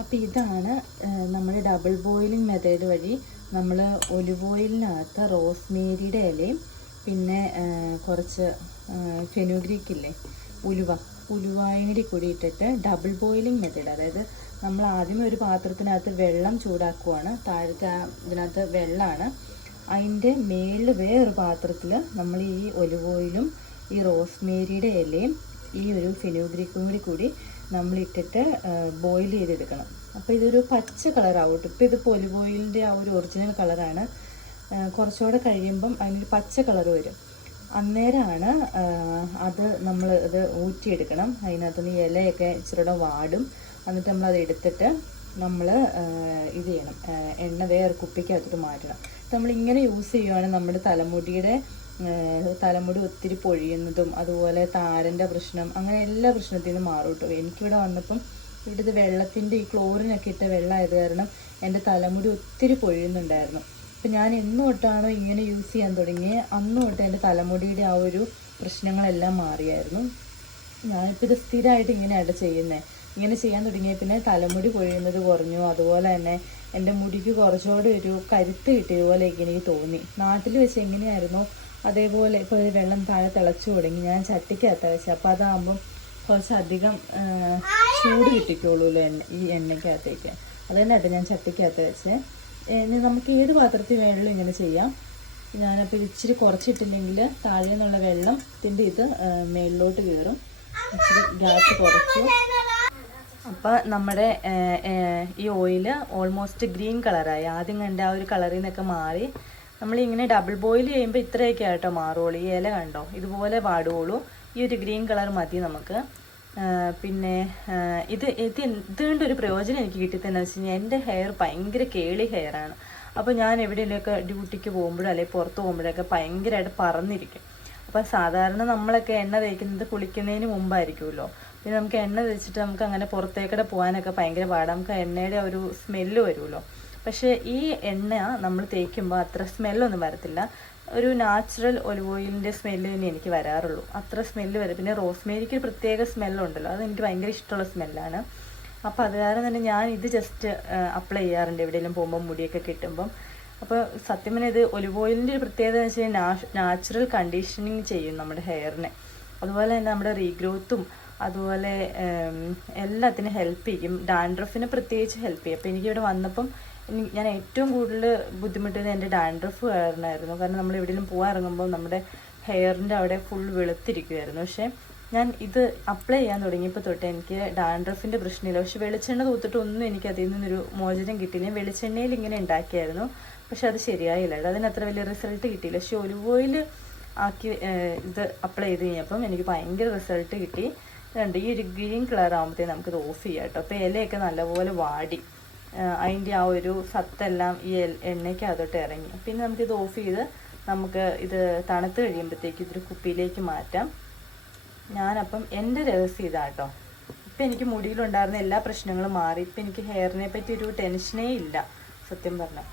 അപ്പോൾ ഇതാണ് നമ്മുടെ ഡബിൾ ബോയിലിംഗ് മെത്തേഡ് വഴി നമ്മൾ ഒലിവ് ഓയിലിനകത്ത് റോസ്മേരിയുടെ ഇലയും പിന്നെ കുറച്ച് ഫെനുഗ്രീക്ക് ഇല്ലേ, ഉലുവായും കൂടി ഇട്ടിട്ട് ഡബിൾ ബോയിലിംഗ് മെത്തേഡ്. അതായത് നമ്മൾ ആദ്യമേ ഒരു പാത്രത്തിനകത്ത് വെള്ളം ചൂടാക്കുവാണ്, താഴത്തെ ഇതിനകത്ത് വെള്ളമാണ്, അതിൻ്റെ മേളിൽ വേറൊരു പാത്രത്തിൽ നമ്മൾ ഈ ഒലിവ് ഓയിലും ഈ റോസ്മേരിയുടെ ഇലയും ഈ ഒരു ഫെനുഗ്രീക്കും കൂടി നമ്മളിട്ടിട്ട് ബോയിൽ ചെയ്തെടുക്കണം. അപ്പോൾ ഇതൊരു പച്ച കളറാവും കേട്ടോ. ഇപ്പോൾ ഇത് ഒലിവ് ഓയിലിൻ്റെ ആ ഒരു ഒറിജിനൽ കളറാണ്. കുറച്ചുകൂടെ കഴിയുമ്പം അതിനൊരു പച്ച കളർ വരും. അന്നേരമാണ് അത് നമ്മൾ ഇത് ഊറ്റിയെടുക്കണം. അതിനകത്തുനിന്ന് ഇലയൊക്കെ ഇച്ചിരിയുടെ വാടും. എന്നിട്ട് നമ്മളത് എടുത്തിട്ട് നമ്മൾ ഇത് ചെയ്യണം, എണ്ണ വേറെ കുപ്പിക്കകത്തോട്ട് മാറ്റണം. നമ്മളിങ്ങനെ യൂസ് ചെയ്യുവാണെങ്കിൽ നമ്മുടെ തലമുടി ഒത്തിരി പൊഴിയുന്നതും അതുപോലെ താരൻ്റെ പ്രശ്നം അങ്ങനെ എല്ലാ പ്രശ്നത്തിൽ നിന്നും മാറും കേട്ടോ. എനിക്കിവിടെ വന്നപ്പം ഇവിടുത്തെ വെള്ളത്തിൻ്റെ ഈ ക്ലോറിനൊക്കെ ഇട്ട വെള്ളമായത് കാരണം എൻ്റെ തലമുടി ഒത്തിരി പൊഴിയുന്നുണ്ടായിരുന്നു. അപ്പം ഞാൻ എന്ന് തൊട്ടാണോ ഇങ്ങനെ യൂസ് ചെയ്യാൻ തുടങ്ങിയത് അന്ന് തൊട്ട് എൻ്റെ തലമുടിയുടെ ആ ഒരു പ്രശ്നങ്ങളെല്ലാം മാറിയായിരുന്നു. ഞാനിപ്പോൾ ഇത് സ്ഥിരമായിട്ട് ഇങ്ങനെയാണ് ചെയ്യുന്നത്. ഇങ്ങനെ ചെയ്യാൻ തുടങ്ങിയ പിന്നെ തലമുടി പൊഴിയുന്നത് കുറഞ്ഞു. അതുപോലെ തന്നെ എൻ്റെ മുടിക്ക് കുറച്ചുകൂടെ ഒരു കരുത്ത് കിട്ടിയതുപോലെയൊക്കെ എനിക്ക് തോന്നി. നാട്ടിൽ വെച്ച് എങ്ങനെയായിരുന്നു അതേപോലെ ഇപ്പോൾ വെള്ളം താഴെ തിളച്ചു തുടങ്ങി. ഞാൻ ചട്ടിക്കകത്ത് വെച്ചത്. അപ്പോൾ അതാകുമ്പം കുറച്ചധികം ചൂട് കിട്ടിക്കോളൂല്ലോ ഈ എണ്ണയ്ക്കകത്തേക്ക്. അത് തന്നെ കേട്ടോ ഞാൻ ചട്ടിക്കകത്ത് വെച്ച്. ഇനി നമുക്ക് ഏത് പാത്രത്തിൽ വെള്ളം ഇങ്ങനെ ചെയ്യാം. ഞാനപ്പോൾ ഇച്ചിരി കുറച്ചിട്ടില്ലെങ്കിൽ താഴെ നിന്നുള്ള വെള്ളത്തിൻ്റെ ഇത് മേളിലോട്ട് കയറും. ഇച്ചിരി ഗ്യാസ് കുറച്ചു. അപ്പോൾ നമ്മുടെ ഈ ഓയിൽ ഓൾമോസ്റ്റ് ഗ്രീൻ കളറായി. ആദ്യം കണ്ട ആ ഒരു കളറിൽ നിന്നൊക്കെ മാറി. നമ്മളിങ്ങനെ ഡബിൾ ബോയിൽ ചെയ്യുമ്പോൾ ഇത്രയൊക്കെ ആയിട്ടോ മാറുള്ളൂ. ഈ ഇല കണ്ടോ ഇതുപോലെ പാടുകയുള്ളൂ. ഈ ഒരു ഗ്രീൻ കളർ മതി നമുക്ക്. പിന്നെ ഇതുകൊണ്ട് ഒരു പ്രയോജനം എനിക്ക് കിട്ടിയതെന്ന് വെച്ച് കഴിഞ്ഞാൽ എൻ്റെ ഹെയർ ഭയങ്കര കേളി ഹെയറാണ്. അപ്പോൾ ഞാൻ എവിടെയെങ്കിലുമൊക്കെ ഡ്യൂട്ടിക്ക് പോകുമ്പോഴോ അല്ലെങ്കിൽ പുറത്ത് പോകുമ്പോഴൊക്കെ ഭയങ്കരമായിട്ട് പറന്നിരിക്കും. അപ്പോൾ സാധാരണ നമ്മളൊക്കെ എണ്ണ തേക്കുന്നത് കുളിക്കുന്നതിന് മുമ്പായിരിക്കുമല്ലോ. പിന്നെ നമുക്ക് എണ്ണ തേച്ചിട്ട് നമുക്ക് അങ്ങനെ പുറത്തേക്കൂടെ പോകാനൊക്കെ ഭയങ്കര പാടാണ്. നമുക്ക് എണ്ണയുടെ ഒരു സ്മെല്ല് വരുമല്ലോ. പക്ഷേ ഈ എണ്ണ നമ്മൾ തേക്കുമ്പോൾ അത്ര സ്മെല്ലൊന്നും വരത്തില്ല. ഒരു നാച്ചുറൽ ഒലിവ് ഓയിലിൻ്റെ സ്മെല്ല് തന്നെ എനിക്ക് വരാറുള്ളൂ. അത്ര സ്മെല്ല് വരും. പിന്നെ റോസ്മേരിക്ക് ഒരു പ്രത്യേക സ്മെല്ലുണ്ടല്ലോ, അത് എനിക്ക് ഭയങ്കര ഇഷ്ടമുള്ള സ്മെല്ലാണ്. അപ്പോൾ അത് കാരണം തന്നെ ഞാൻ ഇത് ജസ്റ്റ് അപ്ലൈ ചെയ്യാറുണ്ട് എവിടെയെങ്കിലും പോകുമ്പോൾ മുടിയൊക്കെ കിട്ടുമ്പം. അപ്പോൾ സത്യം പറഞ്ഞാൽ ഇത് ഒലിവ് ഓയിലിൻ്റെ ഒരു പ്രത്യേകത എന്ന് വെച്ച് കഴിഞ്ഞാൽ നാച്ചുറൽ കണ്ടീഷനിങ് ചെയ്യും നമ്മുടെ ഹെയറിനെ. അതുപോലെ തന്നെ നമ്മുടെ റീഗ്രോത്തും അതുപോലെ എല്ലാത്തിനും ഹെൽപ്പ് ചെയ്യും. ഡാൻഡ്രഫിന് പ്രത്യേകിച്ച് ഹെൽപ്പ് ചെയ്യും. അപ്പോൾ എനിക്കിവിടെ വന്നപ്പം ഞാൻ ഏറ്റവും കൂടുതൽ ബുദ്ധിമുട്ടുന്നത് എൻ്റെ ഡാൻഡ്രഫ് കാരണമായിരുന്നു. കാരണം നമ്മൾ എവിടെയെങ്കിലും പോകാൻ ഇറങ്ങുമ്പോൾ നമ്മുടെ ഹെയറിൻ്റെ അവിടെ ഫുൾ വെളുത്തിരിക്കുമായിരുന്നു. പക്ഷേ ഞാൻ ഇത് അപ്ലൈ ചെയ്യാൻ തുടങ്ങിയപ്പോൾ തൊട്ട് എനിക്ക് ഡാൻഡ്രഫിൻ്റെ പ്രശ്നമില്ല. പക്ഷെ വെളിച്ചെണ്ണ തൂത്തിട്ടൊന്നും എനിക്ക് അതിൽ നിന്നൊരു മോചനം കിട്ടിയില്ല. ഞാൻ വെളിച്ചെണ്ണയിൽ ഇങ്ങനെ ഉണ്ടാക്കിയായിരുന്നു, പക്ഷെ അത് ശരിയായില്ല. അതിന് അത്ര വലിയ റിസൾട്ട് കിട്ടിയില്ല. പക്ഷെ ഒലിവ് ഓയിൽ ആക്കി ഇത് അപ്ലൈ ചെയ്ത് കഴിഞ്ഞപ്പം എനിക്ക് ഭയങ്കര റിസൾട്ട് കിട്ടി. അതുകൊണ്ട് ഈ ഒരു ഗ്രീൻ കളർ ആകുമ്പോഴത്തേക്ക് നമുക്കിത് ഓഫ് ചെയ്യാം കേട്ടോ. അപ്പോൾ ഇലയൊക്കെ നല്ലപോലെ വാടി അതിൻ്റെ ആ ഒരു സത്തെല്ലാം ഈ എണ്ണയ്ക്ക് അതോട്ട് ഇറങ്ങി. പിന്നെ നമുക്കിത് ഓഫ് ചെയ്ത് നമുക്ക് ഇത് തണുത്ത് കഴിയുമ്പോഴത്തേക്ക് ഇതൊരു കുപ്പിയിലേക്ക് മാറ്റാം. ഞാനപ്പം എൻ്റെ രഹസ്യം ഇതാട്ടോ. ഇപ്പം എനിക്ക് മുടിയിലുണ്ടായിരുന്ന എല്ലാ പ്രശ്നങ്ങളും മാറി. ഇപ്പം എനിക്ക് ഹെയറിനെ പറ്റി ഒരു ടെൻഷനേ ഇല്ല സത്യം പറഞ്ഞാൽ.